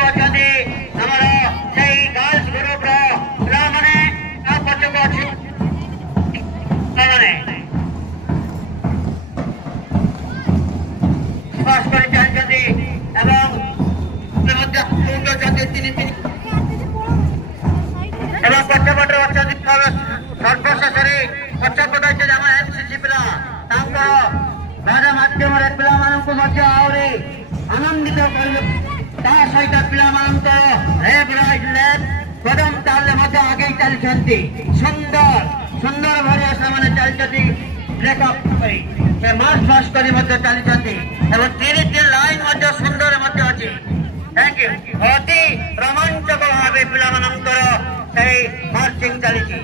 ପଛକୁ ଅଛନ୍ତି ଆମର ସେଇ ଗାର୍ଲସ ଗ୍ରୁପର ପିଲାମାନେ ତା ପଛକୁ ଅଛି ପିଲାମାନେ ପାସ୍ କରି ଚାଲିଛନ୍ତି ଏବଂ ତିନି ଏବଂ ପଛପଟରେ ଅଛନ୍ତି ସର୍ବଶେଷରେ ପଛପଟ ଅଛି ଆମ ଏନସିସି ପିଲା ତାଙ୍କର ବାଜା ମାଧ୍ୟମରେ ପିଲାମାନଙ୍କୁ ମଧ୍ୟ ଆହୁରି ଆନନ୍ଦିତ କରିବେ ତା ସହିତ ପିଲାମାନଙ୍କର କଦମ ତାଳରେ ମଧ୍ୟ ଆଗେଇ ଚାଲିଛନ୍ତି ସୁନ୍ଦର ଭାବରେ ସେମାନେ ଚାଲିଛନ୍ତି ବ୍ରେକଅପ୍ କରି ମାର୍ଚ୍ଚ ଫାଷ୍ଟ କରି ମଧ୍ୟ ଚାଲିଛନ୍ତି ଏବଂ ତିନିଟି ଲାଇନ୍ ମଧ୍ୟ ସୁନ୍ଦର ମଧ୍ୟ ଅଛି ଥ୍ୟାଙ୍କ ୟୁ ଅତି ରୋମାଞ୍ଚକ ଭାବେ ପିଲାମାନଙ୍କର ସେଇ ମାର୍ଚିଂ ଚାଲିଛି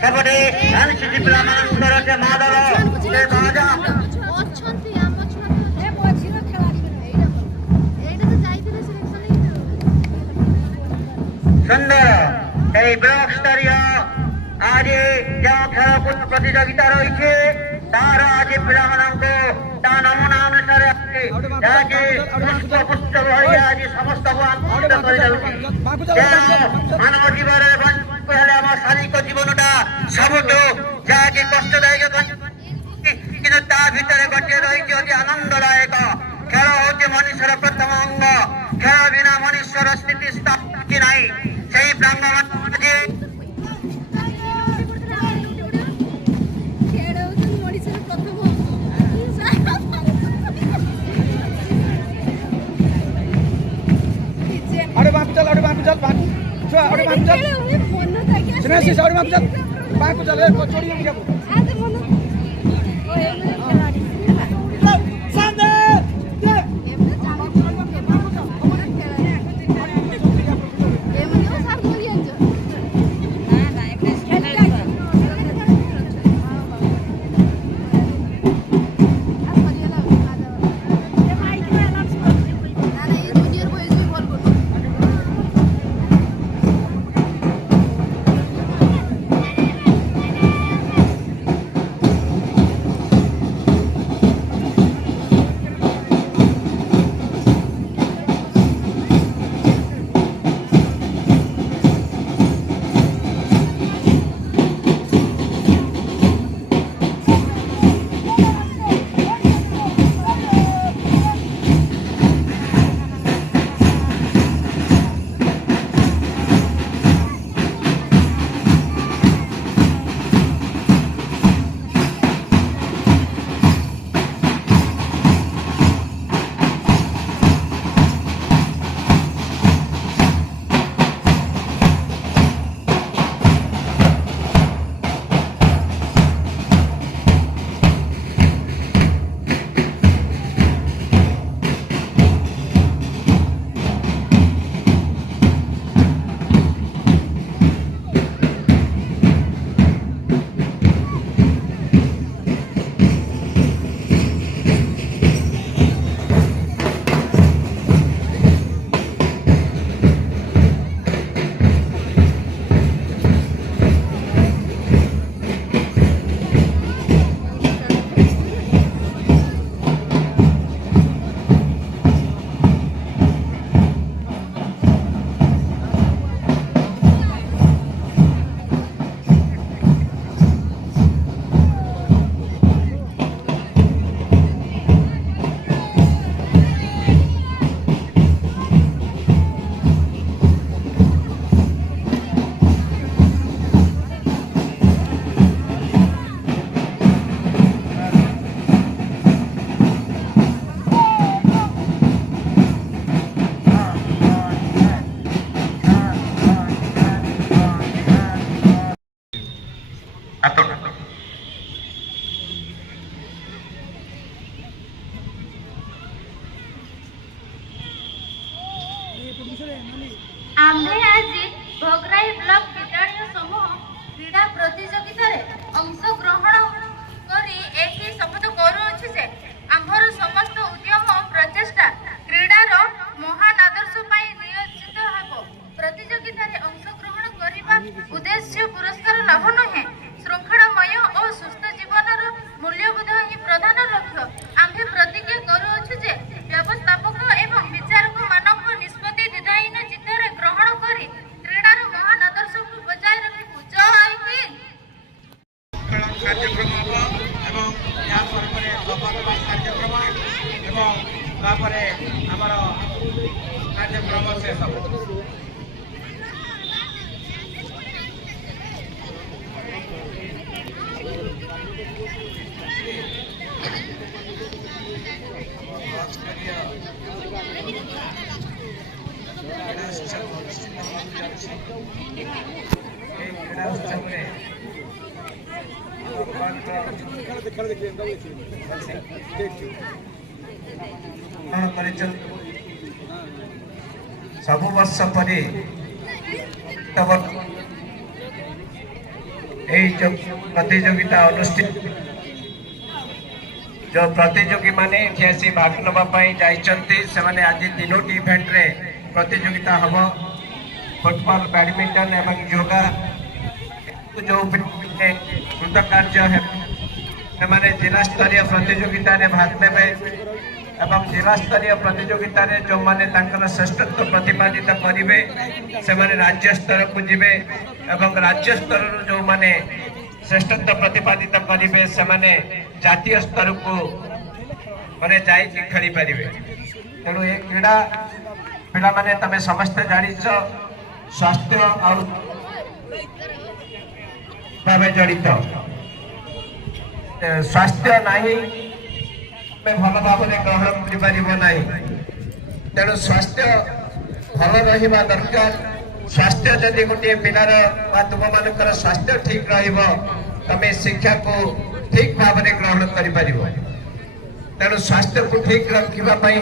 ସେପଟେ ଏନସିସି ପିଲାମାନଙ୍କର ସେ ମାଦଳ ସେ ବାଜା ସୁନ୍ଦର এই ব্লক স্তরীয় আজ যে খেলকুদ প্রতিযোগিতা রয়েছে তার আজ পিলামানଙ୍କୁ তা নমুনা অনুসারে আজ পুষ্প ভরি আজ সমস্তକୁ আনন্দিত କରିଯାଉଛି ମାନବ ଜୀବନରେ ହେଲେ ଆମ ଶାରୀରିକ ଜୀବନଟା ସବୁଠୁ ଯାହାକି କଷ୍ଟଦାୟକ କିନ୍ତୁ ତା ଭିତରେ ଗୋଟିଏ ରହିଛି ଅତି ଆନନ୍ଦଦାୟକ ଖେଳ ହେଉଛି ମଣିଷର ପ୍ରଥମ ଅଙ୍ଗ ଖେଳ ବିନା ମଣିଷର ସ୍ଥିତି ସ୍ଥାପିତ ନାହିଁ সেই প্রাঙ্গণ आम्भे आज भोगराई ब्लॉक विद्यालय समूह क्रीड़ा प्रतियोगिता अंशग्रहण करी एक शपथ करुअछि जे आम्भर समस्त उद्यम प्रचेष्टा क्रीडार महान आदर्श पाई नियोजित हेबो। प्रतियोगिता अंशग्रहण करने उद्देश्य पुरस्कार लाभ नुहे श्रृंखलामय और सुस्थ जीवनर मूल्यबोध ही प्रधान लक्ष्य। आम्भे प्रतिज्ञा करुअछु जे व्यवस्थापक एवं विचारक मानक निष्पत्ति କାର୍ଯ୍ୟକ୍ରମ ଶେଷ ହେବ। सबु वर्ष परी जो प्रतियोगिता अनुष्ठित जो प्रतियोगी माने आसी भाग नापी जाने आज तीनोटी इवेंट रे प्रतियोगिता हम फुटबॉल बैडमिंटन एवं योगा जो कृतकार्य है जिला स्तरीय प्रतियोगिता रे भाग ने एवं जिला स्तरीय प्रतियोगिता रे जो माने श्रेष्ठत्व प्रतिपादित करेंगे से राज्य स्तर को जीवे एवं राज्य स्तर जो माने श्रेष्ठत्व प्रतिपादित करेंगे से जातीय स्तर को माने जाई खेली पारे। तेणु ये क्रीड़ा पिला माने तमे समस्त जानी स्वास्थ्य और भाव जड़ित स्वास्थ्य नहीं भल भाव ग्रहण कर तेणु स्वास्थ्य भल रहा दरकार। स्वास्थ्य जदि गोटे पिलार तुम मान स्वास्थ्य ठीक रमें शिक्षा को ठीक भाव में ग्रहण कर तेणु स्वास्थ्य को ठीक रखापी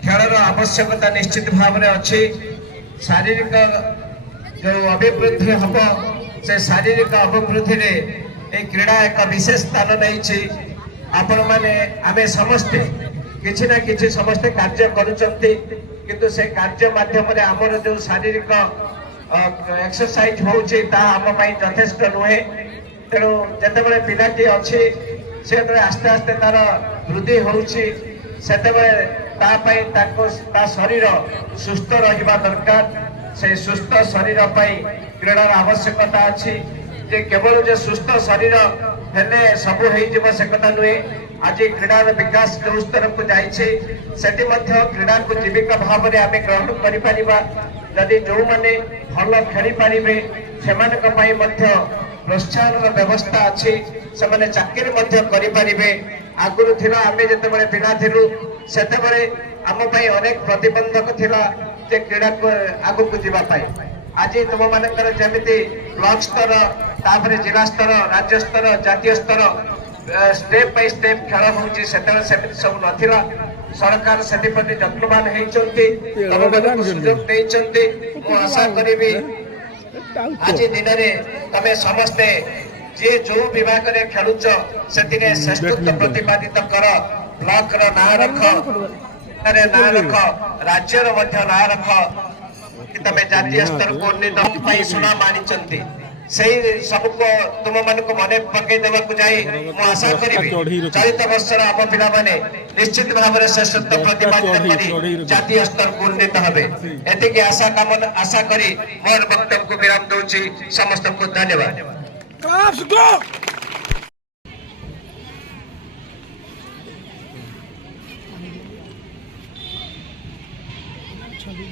खेलर आवश्यकता निश्चित भाव में अच्छी। शारीरिक जो अभिवृद्धि हम से शारीरिक अभिवृद्धि रे क्रीड़ा एक विशेष स्थान नहीं। आपण माने आमे समस्ते किछि ना किछि समस्ते कार्य करूचंती किंतु से कार्य माध्यम रे हमर जो शारीरिक एक्सरसाइज होउची ता हम पई यथेष्ट नुहे। तेणु जेतेबेले पिलाटी अछि से आस्ते आस्ते तार वृद्धि होउची सेतेबेले ता पई ताको ता शरीर सुस्थ रहिबा दरकार। से सुस्थ शरीर पई क्रीडार आवश्यकता अछि जे केवल जे सुस्थ शरीर हेले सबु हो से कथा नुहे। आज क्रीडार विकास जो स्तर को जाइए क्रीड़ा को जीविका भाव में आम ग्रहण कर जदि जो मैंने भल खेली पारे से प्रोत्साहन व्यवस्था अच्छी से चाकरी करें। आगुरी थिला आम जिते पिला थिलु सेते आम अनेक प्रतिबंधक थिला जे क्रीड़ा को आगु को जीवाई। आज तुम मानकर जमी ब्लॉक स्तर तापर जिला स्तर राज्य स्तर जातीय स्तर स्टेप बाय स्टेप खेल होची सेमती सब नथिला। सरकार से जत्नवान होती सुजोग देइचंती। मु आशा करी आज दिन में तमे समस्ते जे जो विभाग में खेलुच से श्रेष्ठत्व प्रतिपादित कर। ब्लॉक ना रख ना रख राज्य ना रख तमे जातीय स्तर को उन्नीत सुना मानी सबको तुम मान को मन पकई देवा जाई आशा करी चलित वर्ष आम पिला निश्चित भाव में श्रेष्ठत्व प्रतिपादित करी जातीय स्तर को उन्नीत हे एति आशा करी मोर वक्तव्य को विराम दूची। समस्त को धन्यवाद। ଛନ୍ଦି